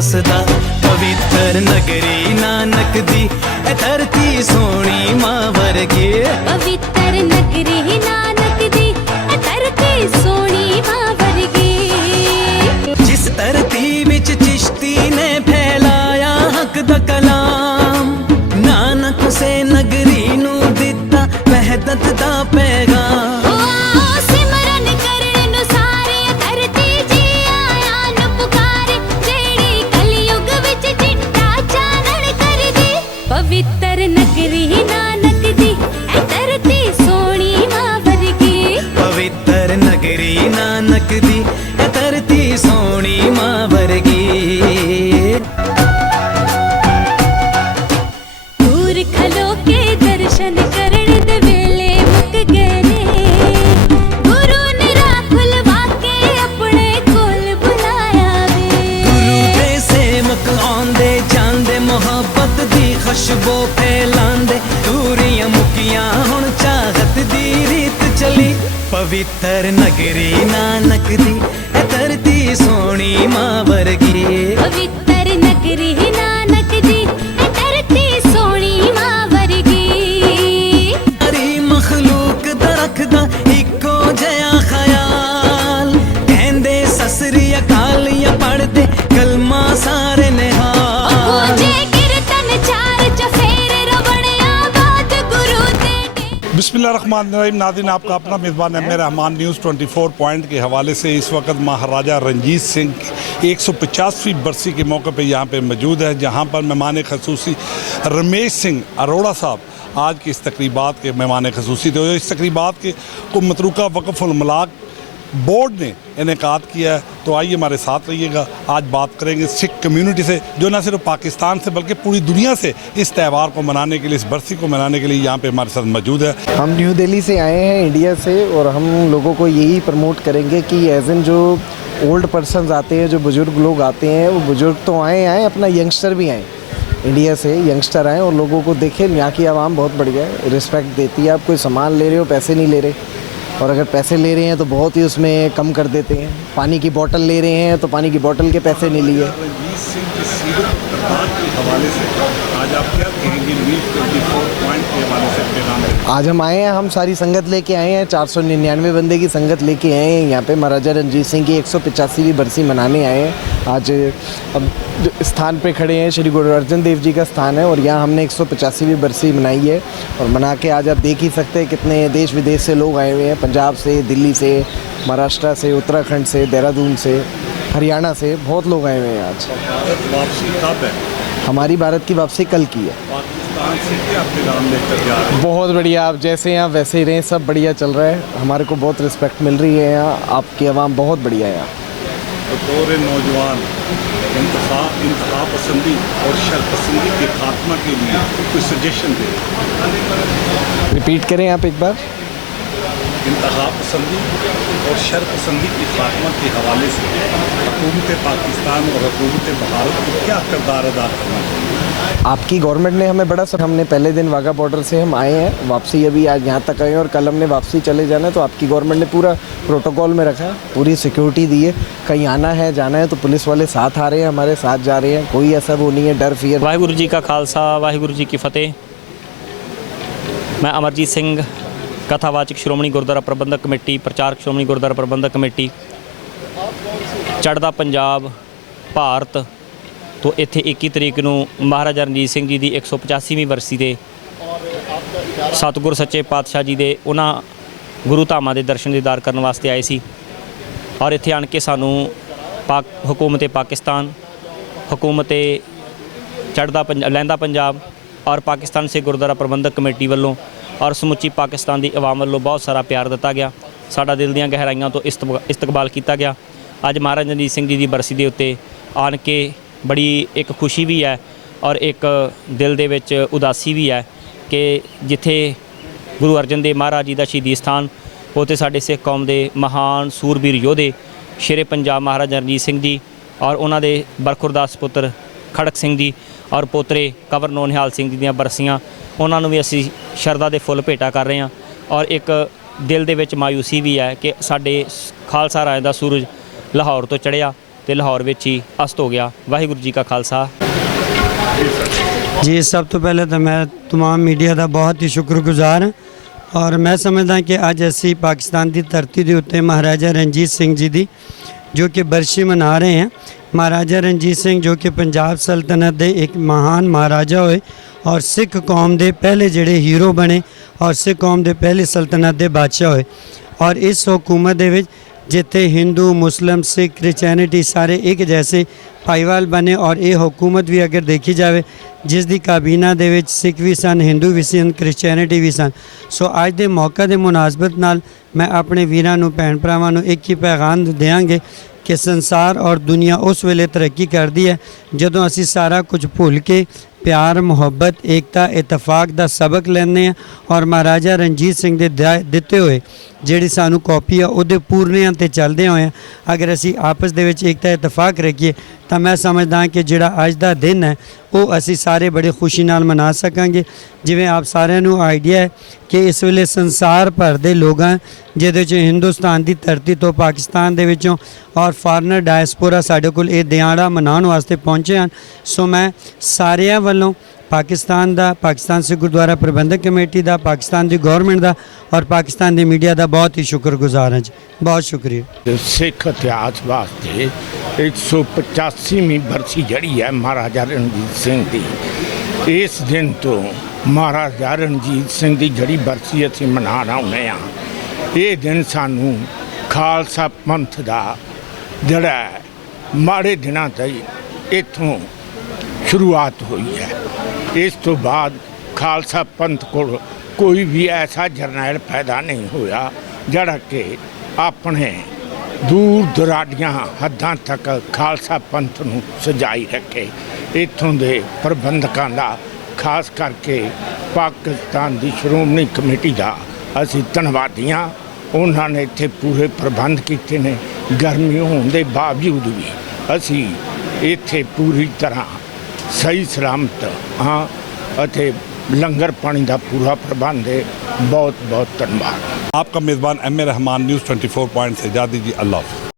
वसदा पवित्र नगरी नानक दी ए धरती सोनी मां वर्गी पवित्र नगरी नानक दी ए धरती सोनी मां वर्गी जिस धरती विच चिश्ती ने फैलाया हक दा कलाम नानक से नगरी नू दिता वहदत दा पैगाम पवित्र नगरी नानक दी ए धरती सोनी मां वर्गी पवित्र नगरी नानक दी ए धरती सोनी मां वर्गी दूर खलो के दर्शन करन दे वेले मुक गए ने गुरु ने राह खुलवा के अपने कोल बुलाया वे गुरु दे सेवक आंदे जांदे मोहब्बत दी खुशबू फैलांदे दूरियां मुकियां हुण चाहत दी रीत चली पवित्र नगरी नानक दी ए धरती सोनी मां वर्गी पवित्र नगरी नानक दी ए धरती सोनी मां वर्गी सारी मखलूक दा रखदा इक्को जिहा ख्याल कहंदे ससरी अकाल या पढ़दे कलमा सारे निहाल बिस्मिल्लाहिर्रहमानिर्रहीम। नाज़रीन, आपका अपना मेज़बान M A Rahman news 24 point के हवाले से इस वक्त महाराजा रंजीत सिंह की 150वीं बरसी के मौके पर यहाँ पे मौजूद है, जहाँ पर मेहमान खसूसी रमेश सिंह अरोड़ा साहब आज की इस तकरीबात के मेहमान खसूसी थे। इस तकरीबात के को मतरूका वक़फ़ुल मलाक बोर्ड ने इनेकाद किया है। तो आइए हमारे साथ रहिएगा। आज बात करेंगे सिख कम्युनिटी से, जो न सिर्फ पाकिस्तान से बल्कि पूरी दुनिया से इस त्यौहार को मनाने के लिए, इस बरसी को मनाने के लिए यहाँ पे हमारे साथ मौजूद है। हम न्यू दिल्ली से आए हैं, इंडिया से, और हम लोगों को यही प्रमोट करेंगे कि एज एन जो ओल्ड पर्सनस आते हैं, जो बुज़ुर्ग लोग आते हैं, वो बुज़ुर्ग तो आए अपना यंगस्टर भी आएँ, इंडिया से यंगस्टर आएँ और लोगों को देखें। यहाँ की आवाम बहुत बढ़िया है, रिस्पेक्ट देती है। आप कोई सामान ले रहे हो, पैसे नहीं ले रहे, और अगर पैसे ले रहे हैं तो बहुत ही उसमें कम कर देते हैं। पानी की बोतल ले रहे हैं तो पानी की बोतल के पैसे नहीं लिए। रंजीत सिंह की सीरत के हवाले से आज आप क्या कहेंगे? न्यूज़ 24 पॉइंट के हवाले से पैगाम दें। आज हम आए हैं, हम सारी संगत लेके आए हैं, 499 बंदे की संगत लेके आए हैं यहाँ पे। महाराजा रंजीत सिंह की 185वीं बरसी मनाने आए हैं। आज अब स्थान पे खड़े हैं, श्री गुरु अर्जन देव जी का स्थान है, और यहाँ हमने 185वीं बरसी मनाई है। और मना के आज आप देख ही सकते हैं कितने देश विदेश से लोग आए हुए हैं, पंजाब से, दिल्ली से, महाराष्ट्र से, उत्तराखंड से, देहरादून से, हरियाणा से, बहुत लोग आए हुए हैं आज। वापसी कब है? हमारी भारत की वापसी कल की है। पाकिस्तान से क्या पैगाम लेकर जा रहे हैं? बहुत बढ़िया, आप जैसे यहाँ वैसे ही रहें, सब बढ़िया चल रहा है। हमारे को बहुत रिस्पेक्ट मिल रही है यहाँ, आपकी आवाम बहुत बढ़िया है यहाँ। तो दौरे नौजवान इंतहा पसंदी और शरपसंदी के खात्मा के लिए कोई सजेशन दें। रिपीट करें आप एक बार। इंतहा पसंदी और शरपसंदी के खात्मा के हवाले से हुकूमत पाकिस्तान और हुकूमत भारत को क्या किरदार अदा करना चाहिए? आपकी गवर्नमेंट ने हमें बड़ा सर, हमने पहले दिन वाघा बॉर्डर से हम आए हैं, वापसी अभी आज यहाँ तक आए हैं, और कल हमने वापसी चले जाना है। तो आपकी गवर्नमेंट ने पूरा प्रोटोकॉल में रखा है, पूरी सिक्योरिटी दी है। कहीं आना है, जाना है तो पुलिस वाले साथ आ रहे हैं, हमारे साथ जा रहे हैं, कोई ऐसा वो नहीं है डर फियर। वाहिगुरू जी का खालसा, वाहिगुरू जी की फतेह। मैं अमरजीत सिंह, कथावाचक श्रोमणी गुरुद्वारा प्रबंधक कमेटी, प्रचारक श्रोमणी गुरुद्वारा प्रबंधक कमेटी, चढ़दा पंजाब भारत। तो इत्थे 21 तरीक ਨੂੰ महाराजा रणजीत सिंह जी ਦੀ 185ਵੀਂ ਬਰਸੀ ਤੇ ਸਤਿਗੁਰ ਸੱਚੇ ਪਾਤਸ਼ਾਹ ਜੀ ਦੇ ਉਹਨਾਂ ਗੁਰੂ ਧਾਮਾਂ ਦੇ ਦਰਸ਼ਨ ਦੀਦਾਰ ਕਰਨ ਵਾਸਤੇ ਆਏ ਸੀ। ਔਰ ਇੱਥੇ ਆਣ ਕੇ ਸਾਨੂੰ हुकूमत पाकिस्तान, हुकूमत चढ़दा लहंदा पंजाब और पाकिस्तान से गुरुद्वारा प्रबंधक कमेटी वालों और समुची पाकिस्तान की आवाम वालों बहुत सारा प्यार दिता गया। साडा दिल दीआं गहराइयां तो इस्तकबाल किया गया। अज महाराजा रणजीत सिंह जी की बरसी के उत्ते आन के बड़ी एक खुशी भी है और एक दिल दे विच उदासी भी है कि जिथे गुरु अर्जन देव महाराज जी का शहीदी स्थान, उत्ते साडे सिख कौम के महान सूरबीर योधे शेरे पंजाब महाराजा रणजीत सिंह जी और उन्होंने बरखुरदास पुत्र खड़क सिंह जी और पोतरे कंवर नौनिहाल सिंह जी दी बरसियां, उन्होंने भी असी शरदा के फुल भेटा कर रहे हैं। और एक दिल दे विच मायूसी भी है कि साडे खालसा राज का सूरज लाहौर तो चढ़िया ਤੇ ਲਾਹੌਰ ਵਿੱਚ ਹੀ ਅਸਤ ਹੋ ਗਿਆ। ਵਾਹਿਗੁਰੂ ਜੀ ਕਾ ਖਾਲਸਾ। जी सब तो पहले तो मैं तमाम मीडिया का बहुत ही शुक्रगुजार हाँ और मैं समझदा कि अज असी पाकिस्तान की धरती के उत्ते महाराजा रणजीत सिंह जी की जो कि बरसी मना रहे हैं। महाराजा रणजीत सिंह जो कि पंजाब सल्तनत के एक महान महाराजा होए और सिख कौम के पहले जोड़े हीरो बने और सिख कौम के पहले सल्तनत के बादशाह होए और इस हुकूमत दे विच जिथे हिंदू मुस्लिम सिख क्रिश्चैनिटी सारे एक जैसे भाईवाल बने और ये हुकूमत भी अगर देखी जाए जिस दी काबीना दे विच सिख भी सन हिंदू भी सन क्रिश्चैनिटी भी सन। सो अज के मौके के मुनासबत नाल मैं अपने वीरां नूं भैन भरावां नूं एक ही पैगाम देंगे कि संसार और दुनिया उस वेले तरक्की करती है जदों असी सारा कुछ भुल के प्यार मुहब्बत एकता इतफाक का सबक लैंदे हैं और महाराजा रणजीत सिंह के दिते हुए जिहड़ी सानू कॉपी है उहदे पूर्णियां ते चलदे होए अगर असी आपस दे विच एकता इतफाक रखिए तो मैं समझदा कि जिहड़ा अज दा दिन है वो असी सारे बड़े खुशी नाल मना सकांगे। जिवें आप सारिਆਂ ਨੂੰ आइडिया है कि इस वेले संसार भर दे लोग जिहदे च हिंदुस्तान की धरती तो पाकिस्तान दे विचों और फॉरनर डायस्पोरा साडे कोल ये दिहाड़ा मनाउण वास्ते पहुँचे हैं। सो मैं सारिਆਂ ਵੱਲੋਂ पाकिस्तान का पाकिस्तान सिख गुरुद्वारा प्रबंधक कमेटी का पाकिस्तान की गौरमेंट का और पाकिस्तान की मीडिया का बहुत ही शुक्रगुजार हाँ जी। बहुत शुक्रिया। सिख इतिहास वास्ते 185वीं बरसी जड़ी है महाराजा रणजीत सिंह की। इस दिन तो महाराजा रणजीत सिंह की जड़ी बरसी असी मना रहे हैं। ये दिन सानू खालसा पंथ का जड़ा माड़े दिनों तक इत्थों शुरुआत हुई है। इस तो बाद खालसा पंथ को कोई भी ऐसा जरनैल पैदा नहीं होया जड़ा कि अपने दूर दराडियां हद्दां तक खालसा पंथ नूं सजाई रखे। इत्थों दे प्रबंधकां दा खास करके पाकिस्तान की श्रोमणी कमेटी का असीं धन्नवादी हां। उन्होंने इत्थे पूरे प्रबंध कीते ने। गर्मी होने के बावजूद भी असीं इत्थे पूरी तरह सही सलामत हाँ अते लंगर पानी का पूरा प्रबंध है। बहुत बहुत धन्यवाद। आपका मेज़बान M A Rahman news 24 point से इजाज़त दीजिए। अल्लाह हाफ़िज़।